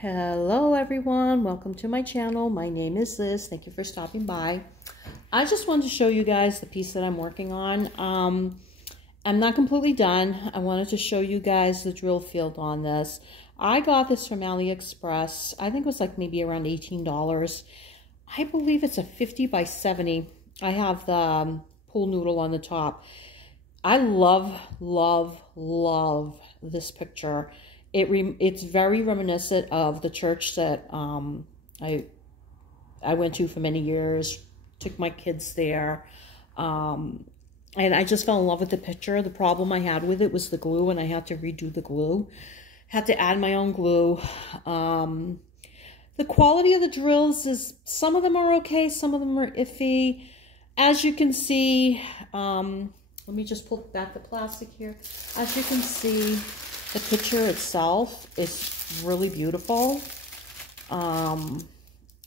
Hello everyone, welcome to my channel. My name is Liz. Thank you for stopping by. I just wanted to show you guys the piece that I'm working on. I'm not completely done. I wanted to show you guys the drill field on this. I got this from Aliexpress. I think it was like maybe around $18. I believe it's a 50 by 70. I have the pool noodle on the top. I love this picture. It's very reminiscent of the church that I went to for many years, took my kids there, and I just fell in love with the picture. The problem I had with it was the glue, and I had to redo the glue. Had to add my own glue. The quality of the drills is, some of them are okay, some of them are iffy. As you can see, let me just pull back the plastic here. As you can see, the picture itself is really beautiful.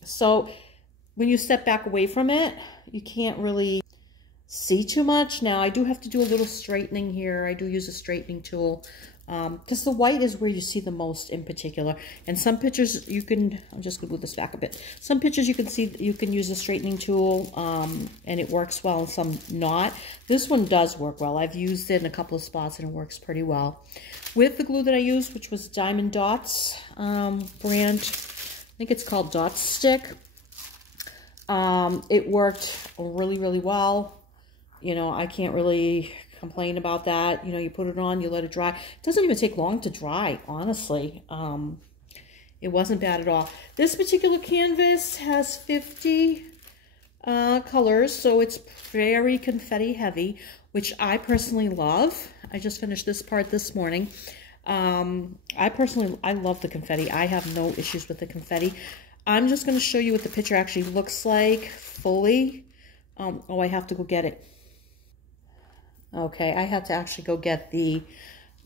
So when you step back away from it, you can't really see too much. Now I do have to do a little straightening here. I do use a straightening tool because the white is where you see the most in particular. And some pictures you can, I'm just gonna move this back a bit. Some pictures you can see, you can use a straightening tool and it works well, and some not. This one does work well. I've used it in a couple of spots and it works pretty well. With the glue that I used, which was Diamond Dots brand, I think it's called Dot Stick. It worked really well. You know, I can't really complain about that. You know, you put it on, you let it dry. It doesn't even take long to dry, honestly. It wasn't bad at all. This particular canvas has 50 colors, so it's very confetti heavy, which I personally love. I just finished this part this morning. I love the confetti. I have no issues with the confetti. I'm just going to show you what the picture actually looks like fully. Oh, I have to go get it. Okay, I had to actually go get the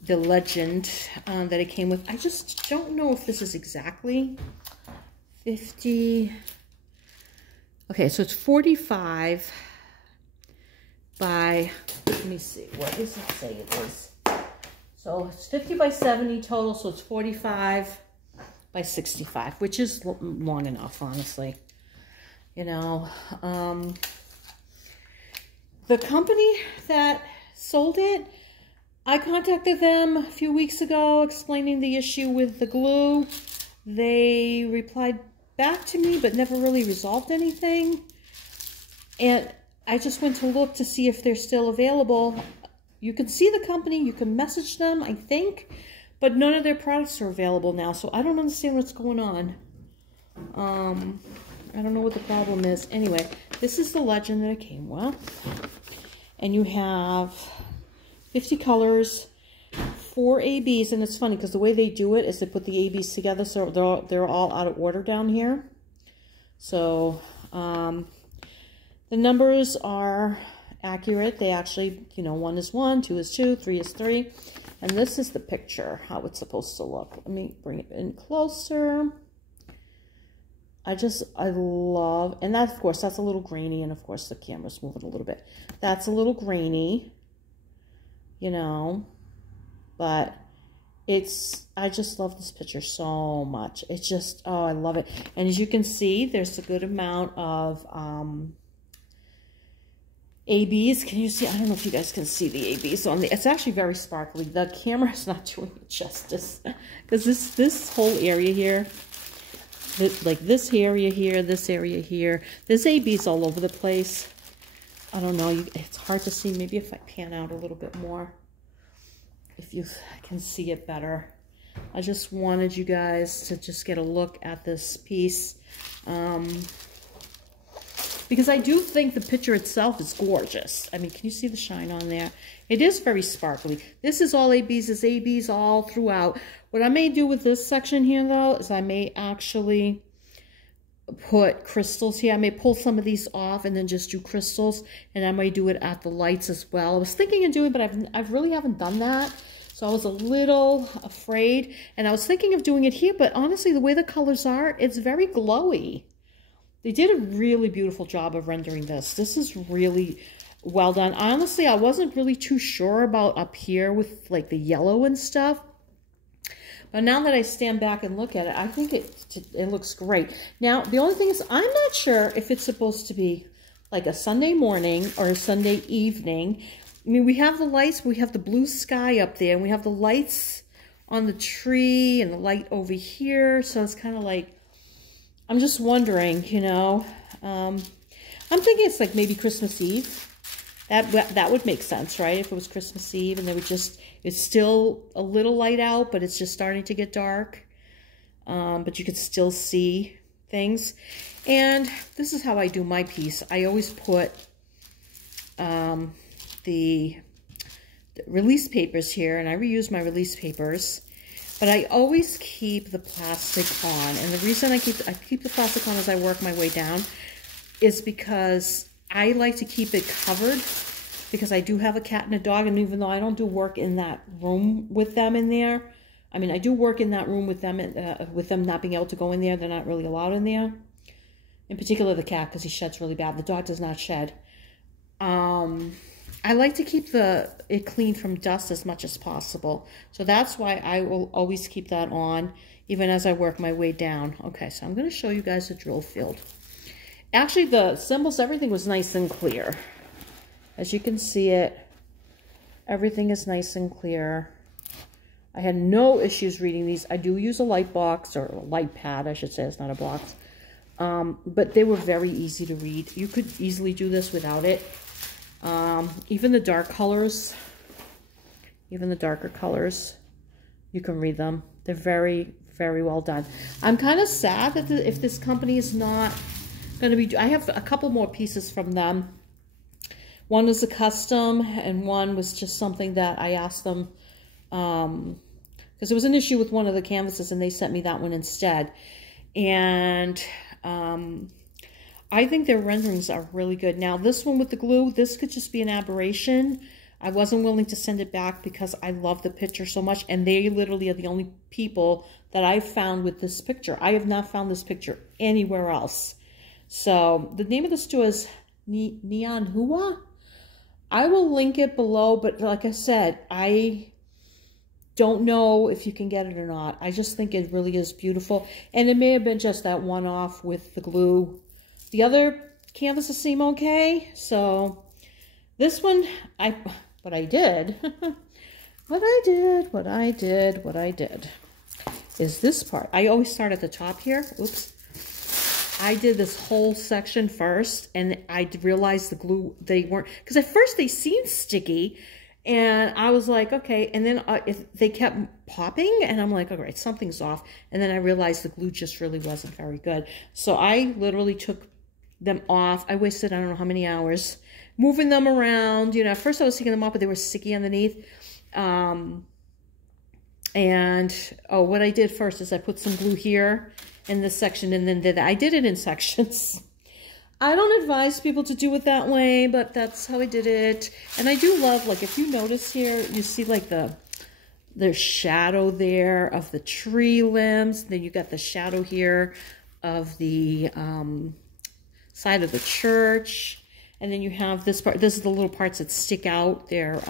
legend that it came with. I just don't know if this is exactly 50. Okay, so it's 45 by, let me see, what does it say it is? So it's 50 by 70 total, so it's 45 by 65, which is long enough, honestly. You know, the company that sold it, I contacted them a few weeks ago explaining the issue with the glue. They replied back to me, but never really resolved anything. And I just went to look to see if they're still available. You can see the company, you can message them, I think, but none of their products are available now, so I don't understand what's going on. I don't know what the problem is. Anyway, this is the legend that it came with. And you have 50 colors, 4 ABs, and it's funny because the way they do it is they put the ABs together, so they're all out of order down here. So the numbers are accurate. They actually, you know, 1 is 1, 2 is 2, 3 is 3. And this is the picture, how it's supposed to look. Let me bring it in closer. I love, and that, of course, that's a little grainy, and of course the camera's moving a little bit. That's a little grainy, you know, but I just love this picture so much. It's just, oh, I love it. And as you can see, there's a good amount of ABs. Can you see? I don't know if you guys can see the ABs on the, it's actually very sparkly. The camera is not doing it justice because this whole area here, like this area here, this area here, there's ABs all over the place. I don't know, it's hard to see. Maybe if I pan out a little bit more, if you can see it better. I just wanted you guys to just get a look at this piece. Because I do think the picture itself is gorgeous. I mean, can you see the shine on there? It is very sparkly. This is all ABs. It's ABs all throughout. What I may do with this section here, though, is I may actually put crystals here. I may pull some of these off and then just do crystals. And I may do it at the lights as well. I was thinking of doing it, but I really haven't done that. So I was a little afraid. And I was thinking of doing it here. But honestly, the way the colors are, it's very glowy. They did a really beautiful job of rendering this. This is really well done. Honestly, I wasn't really too sure about up here with like the yellow and stuff. But now that I stand back and look at it, I think it looks great. Now, the only thing is, I'm not sure if it's supposed to be like a Sunday morning or a Sunday evening. I mean, we have the lights, we have the blue sky up there, and we have the lights on the tree and the light over here. So it's kind of like, I'm just wondering, you know. I'm thinking it's like maybe Christmas Eve. That would make sense, right? If it was Christmas Eve and it's still a little light out, but it's just starting to get dark. But you could still see things. And this is how I do my piece. I always put the release papers here, and I reuse my release papers. But I always keep the plastic on. And the reason I keep the plastic on as I work my way down is because I like to keep it covered, because I do have a cat and a dog, and even though I don't do work in that room with them in there, I mean, I do work in that room with them not being able to go in there. They're not really allowed in there. In particular, the cat, because he sheds really bad. The dog does not shed. I like to keep it clean from dust as much as possible. So that's why I will always keep that on, even as I work my way down. Okay, so I'm going to show you guys the drill field. Actually, the symbols, everything was nice and clear. As you can see it, everything is nice and clear. I had no issues reading these. I do use a light box, or a light pad, I should say. It's not a box. But they were very easy to read. You could easily do this without it. Even the dark colors, even the darker colors, you can read them. They're very, very well done. I'm kind of sad that if this company is not going to be... I have a couple more pieces from them. One was a custom, and one was just something that I asked them, because there was an issue with one of the canvases, and they sent me that one instead. And I think their renderings are really good. Now, this one with the glue, this could just be an aberration. I wasn't willing to send it back because I love the picture so much, and they literally are the only people that I've found with this picture. I have not found this picture anywhere else. So, the name of the store is Nianhua. I will link it below, but like I said, I don't know if you can get it or not. I just think it really is beautiful. And it may have been just that one-off with the glue. The other canvases seem okay. So this one, what I did is this part. I always start at the top here. Oops. I did this whole section first, and I realized the glue, they weren't, because at first they seemed sticky, and I was like, okay, and then they kept popping, and I'm like, all right, something's off, and then I realized the glue just really wasn't very good. So I literally took them off. I wasted, I don't know how many hours moving them around. You know, at first I was taking them off, but they were sticky underneath. And, what I did first is I put some glue here in this section, and then I did it in sections. I don't advise people to do it that way, but that's how I did it. And I do love, like, if you notice here, you see like the shadow there of the tree limbs. Then you got the shadow here of the side of the church. And then you have this part. This is the little parts that stick out there.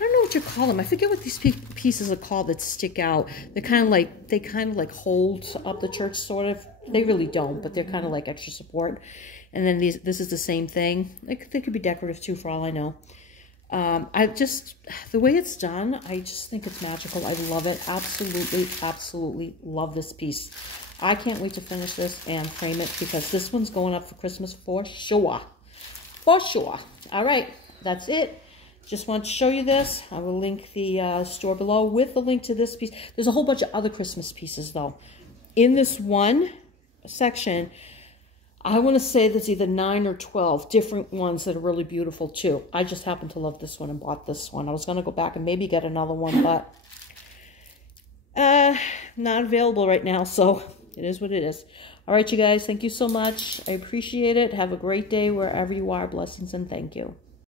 I don't know what you call them. I forget what these pieces are called that stick out. They kind of like hold up the church, sort of. They really don't, but they're kind of like extra support. And then this is the same thing. They could be decorative too, for all I know. The way it's done, I just think it's magical. I love it. Absolutely, absolutely love this piece. I can't wait to finish this and frame it, because this one's going up for Christmas for sure. For sure. All right, that's it. Just want to show you this. I will link the store below with the link to this piece. There's a whole bunch of other Christmas pieces, though. In this one section, I want to say there's either 9 or 12 different ones that are really beautiful, too. I just happen to love this one and bought this one. I was going to go back and maybe get another one, but not available right now, so it is what it is. All right, you guys, thank you so much. I appreciate it. Have a great day wherever you are. Blessings and thank you.